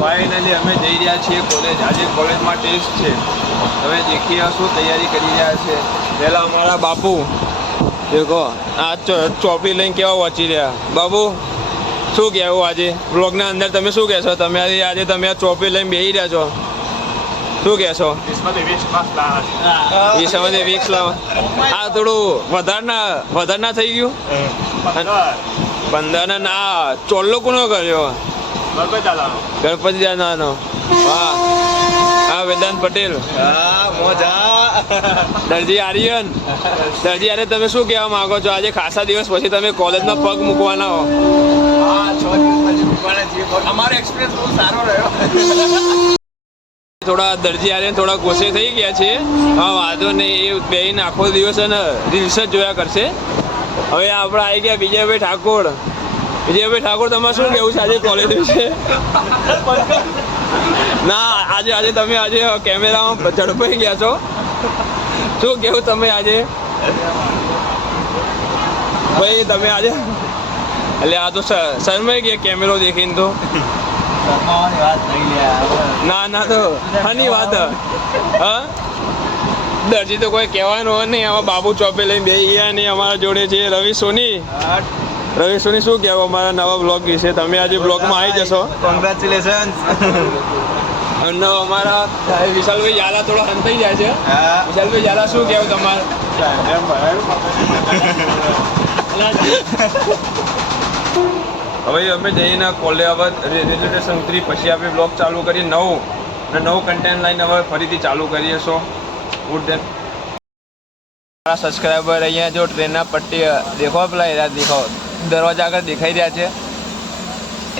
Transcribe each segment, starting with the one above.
Finally અમે જઈ રહ્યા છીએ કોલેજ. આજે કોલેજમાં ટેસ્ટ છે. હવે દેખીએ શું તૈયારી કરી રહ્યા છે. પહેલા અમારા બાપુ દેખો આ ચોપડી લઈને કેવા વાંચી રહ્યા. બાબુ શું કહેવું આજે બ્લોગના અંદર તમે શું કહેશો? તમે આજે તમે આ ચોપડી લઈને બેસી રહ્યા છો, શું કહેશો? વિશ્વમાંથી વીક્સ લાવો. આ થોડું વધારે ના થઈ ગયું? 15 ના ચોલ્લો કોનો કર્યો? ગણપતિ દાદાનો. વાહ. હા, વેદાંત પટેલ. દરજી આર્યન. દરજી આર્યન, તમે શું કહેવા માંગો છો? આજે ખાસા દિવસ પછી તમે કોલેજમાં પગ મૂકવાના હો. અમારો એક્સપિરિયન્સ બહુ સારો રહ્યો. થોડા દરજી આર્યન થોડા ગુસ્સે થઈ ગયા છે. હા, વાંધો નહીં. એ બેન આખો દિવસ ને રીલ્સ જ જોયા કરશે. હવે આપણે આવી ગયા વિજયભાઈ ઠાકોર. વિજયભાઈ ઠાકોર, તમારે શું કેવું છે આજે કોલેજ વિશે? ના, આજે તમે આજે કેમેરામાં ઝડપાઈ ગયા છો. શું કેવું તમે આજે? ભાઈ તમે આજે એટલે આ તો શરમાઈ ગયા કેમેરો દેખીને તો. ના તો હાની વાત. હા, દરજી તો કોઈ કહેવાનું હોય નહીં. આમાં બાબુ ચોપે લઈને બેસી ગયા નહીં. અમારા જોડે છે રવિ સોની. રવિ સોની, શું કહેવું અમારા નવા બ્લોગ વિશે? તમે આજે બ્લોગમાં આવી જશો. કોંગ્રેચ્યુલેશન. અને અમારા વિશાલભાઈ ઝાલા થોડા હંતાઈ જાય છે. વિશાલભાઈ ઝાલા, શું કહેવું તમારે? હવે અમે જઈને કોલેજ હવે રેલવે સ્ટેશન ઉતરી પછી આપણે બ્લોગ ચાલુ કરીએ નવું કન્ટેન્ટ લાઈન હવે ફરીથી ચાલુ કરીએ. સો ગુડ દેન. મારા સબસ્ક્રાઈબર અહીંયા જો ટ્રેનના પટ્ટી દેખો, પેલા એરા દેખો દરવાજા આગળ દેખાઈ રહ્યા છે.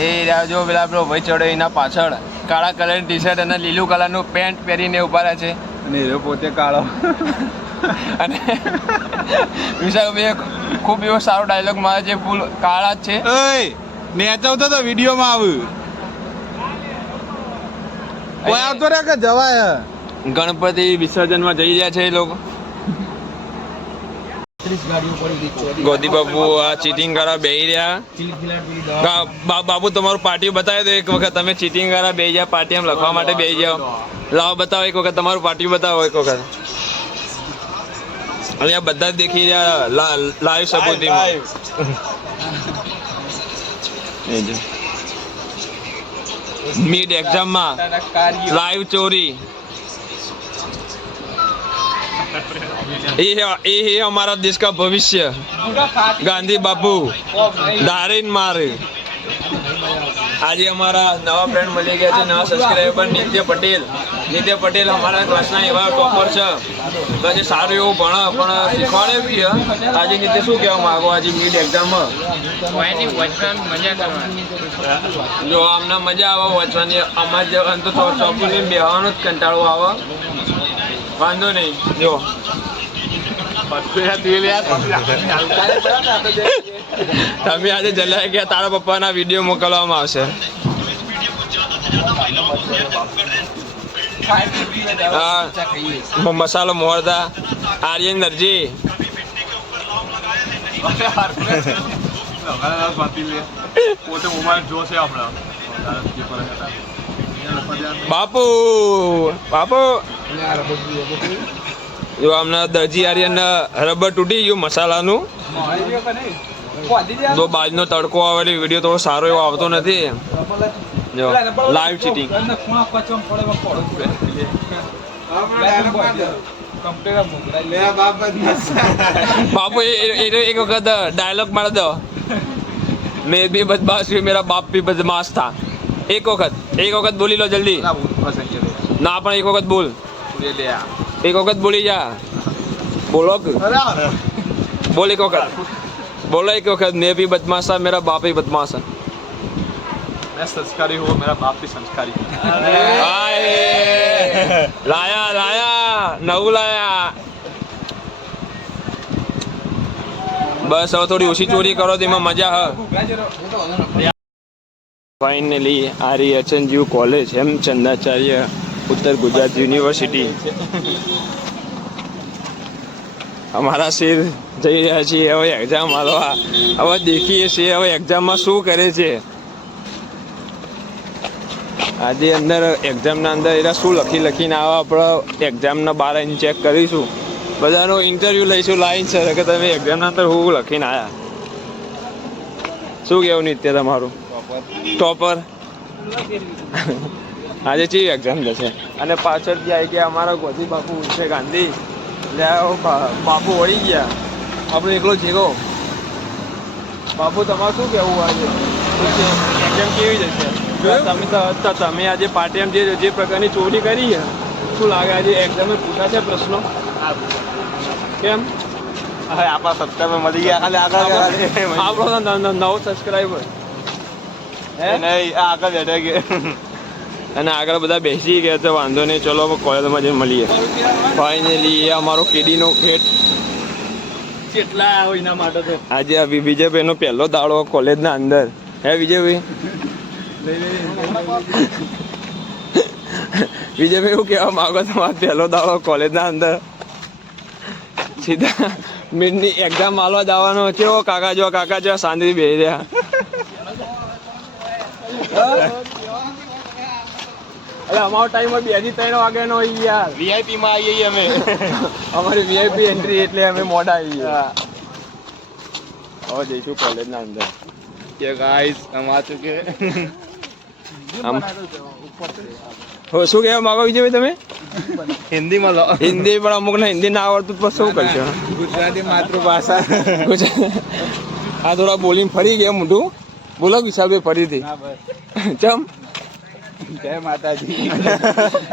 એ રહ્યા જો પેલા આપણો ભાઈ ચડે એના પાછળ કાળા કલરની ટી શર્ટ અને લીલું કલરનું પેન્ટ પહેરીને ઉભા રહ્યા છે. અને એ પોતે કાળો. અને વિશાલભાઈ ખૂબ એવો સારો ડાયલોગ મારે છે. ફૂલ કાળા જ છે. નેચવતો તો વિડીયોમાં આવ્યું. કોઈ આવતો રે કે જવાય. ગણપતિ વિસર્જનમાં જઈ રહ્યા છે એ લોકો. ગોદી બાબુ આ ચીટિંગ કરવા બેહી રહ્યા. બાબુ તમારું પાટિયું બતાવી દો એક વખત. તમે ચીટિંગ કરવા બેહી જાઓ, પાટિયું લખવા માટે બેહી જાઓ. લાવો બતાવો એક વખત તમારું પાટિયું બતાવો એક વખત. અહીંયા બધા જ દેખી રહ્યા લાઈવ સપોર્ટિંગમાં. મિડ એક્ઝામમાં લાઈવ ચોરી. ये हमारा देश का भविष्य गांधी बापू दारिन मारे. આજે અમારા નવા ફ્રેન્ડ મળી ગયા છે, નવા સબસ્ક્રાઈબર નિત્ય પટેલ અમારા ક્લાસના એવા ટોપર છે. આજે સારું એવું ભણે પણ શીખવાડે બી. આજે નિત્ય શું કહેવા માંગો આજે મિડ એક્ઝામમાં? જો અમને મજા આવે વાંચવાની. અમારે તો ચોપડી બેહવાનો જ કંટાળો આવે. વાંધો નહીં. જો તમે આજે જલાઈ ગયા, તારા પપ્પાના વિડીયો મોકલવામાં આવશે. હા, મસાલો મોરદા આર્યન દરજી. બાપુ જો આમના દરજી આર્યન રબર તૂટી ગયું મસાલાનું. તો બાજનો તડકો આવે વિડીયો થોડો સારો એવો આવતો નથી. જો લાઈવ ચીટિંગ. બાપુ એક વખત ડાયલોગ માર દો. મેં भी बदमाश हुई, मेरा बाप भी बदमाश था. એક વખત બોલી લો જલ્દી. ના પણ એક વખત બોલ. એક વખત બોલી જા. બોલો બોલ એક વખત. बोलो एक वक्त. मैं भी बदमाश था, मेरा बाप भी बदमाश है. मैं संस्कारी हूँ, मेरा बाप भी संस्कारी है. लाया नવું લાયા. બસ હવે થોડી ઓછી ચોરી કરો તો એમાં મજા હ. ફાઇનલી આ રહી અચનજીવ કોલેજ હેમચંદ્રાચાર્ય ઉત્તર ગુજરાત યુનિવર્સિટી. અમારા શેર જઈ રહ્યા છીએ હવે એક્ઝામ હાલવા. હવે દેખીએ છીએ હવે એક્ઝામમાં શું કરે છે. આજે અંદર એક્ઝામના અંદર એટલે શું લખીને આવો આપણે એક્ઝામના બાર આવીને ચેક કરીશું. બધાનો ઇન્ટરવ્યૂ લઈશું લાઈન સર કે તમે એક્ઝામના અંદર હું લખીને આવ્યા. શું કહેવું નિત્ય તમારું? ટોપર. આજે ચી એક્ઝામ જશે અને પાછળથી આવી ગયા અમારા ગોધી બાપુ છે ગાંધી એટલે બાપુ વળી ગયા આપણો એકલો જીગો. બાપુ તમારે શું કહેવું આજે એક્ઝામ કેવી જશે? તમે આજે પાર્ટીએમ જે પ્રકારની ચોરી કરી છે શું લાગે આજે એક્ઝામે પૂછાશે પ્રશ્નો? કેમ? હવે આપણા સબસ્ક્રાઈબર મળી ગયા આપણો નવો સબસ્ક્રાઈબર નહીં આગળ બેઠા ગયા અને આગળ બધા બેસી ગયા તો વાંધો નહીં, ચલો કોલેજમાં જઈને મળીએ. ફાઇનલી એ અમારો કેડીનો ગેટ કેટલા એના માટે તો આજે વિજયભાઈનો પહેલો દાડો કોલેજના અંદર. હે વિજયભાઈ? વિજયભાઈ એવું કહેવા માંગો તમારો પહેલો દાડો કોલેજના અંદર સીધા મિડની એક્ઝામ આલવા જવાનો છે. કાકા જો શાંતિથી બેસી રહ્યા. એટલે અમારો ટાઈમ 2 થી 3 વાગ્યાનો હોય યાર. વીઆઈપી માં આવીએ અમે અમારી વીઆઈપી એન્ટ્રી એટલે અમે મોડા આવીએ. હવે જઈશું કોલેજના અંદર. કે ગાઈસ हम आ चुके આમ હો શું કહેવા માંગો વિજયભાઈ તમે? हिंदी में लो હિન્દી પણ અમુકને હિન્દી ના આવડતું તો શું કરશો? गुजराती मातृभाषा આ થોડા બોલીને ફરી ગયા મોઢું. બોલો વિશાલભાઈ ફરીથી. ચમ? जय माता जी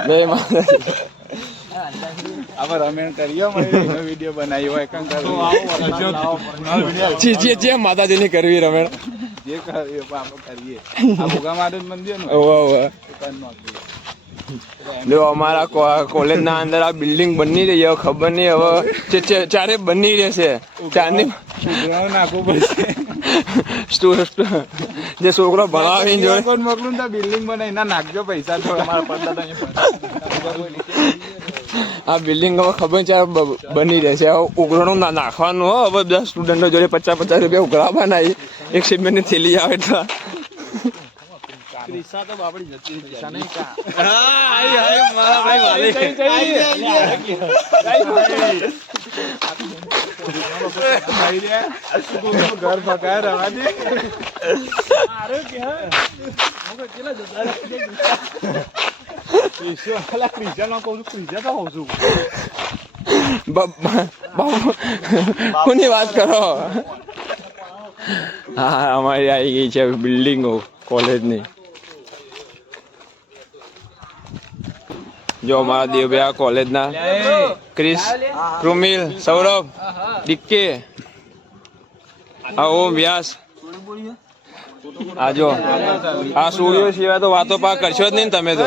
બે માતાજી. अब रमेण करियो मैं वीडियो बनाई हुआ है જે માતાજીની કરવી રમેણ. જે કરીએ કરીએ આ ભોગા મારે મંદિર નું ઓવા જો અમારા કોલેજના અંદર આ બિલ્ડિંગ બની રહી હવે ખબર નહીં હવે ચારે બની રહેશે. ચારની નાખવું પડશે જે છોકરો ભણાવીને જોડે મોકલું તો બિલ્ડિંગ બનાવી ના નાખજો પૈસા તો અમારા પડતા આ બિલ્ડિંગ હવે ખબર ચાર બની રહેશે. હવે ઉઘરાણું નાખવાનું હો. હવે 10 સ્ટુડન્ટો જોડે 50 રૂપિયા ઉઘરાવવાના. એક સિમેન્ટની થેલી આવે એટલે ક્રિસા તો બાપડી જતી ક્રિસા નહીં કા ઘર પકાય રવા દે કોની વાત કરો? હા અમારી આવી ગઈ છે બિલ્ડિંગો કોલેજની. જો અમારા દેવભાઈ આ કોલેજના ક્રિસ, કૃમિલ, સૌરભ, ડીકે, આ ઓમ વ્યાસ. આ જો આ સ્ટુડિયો સિવાય તો વાતો પા કરશો જ નહીં તમે તો.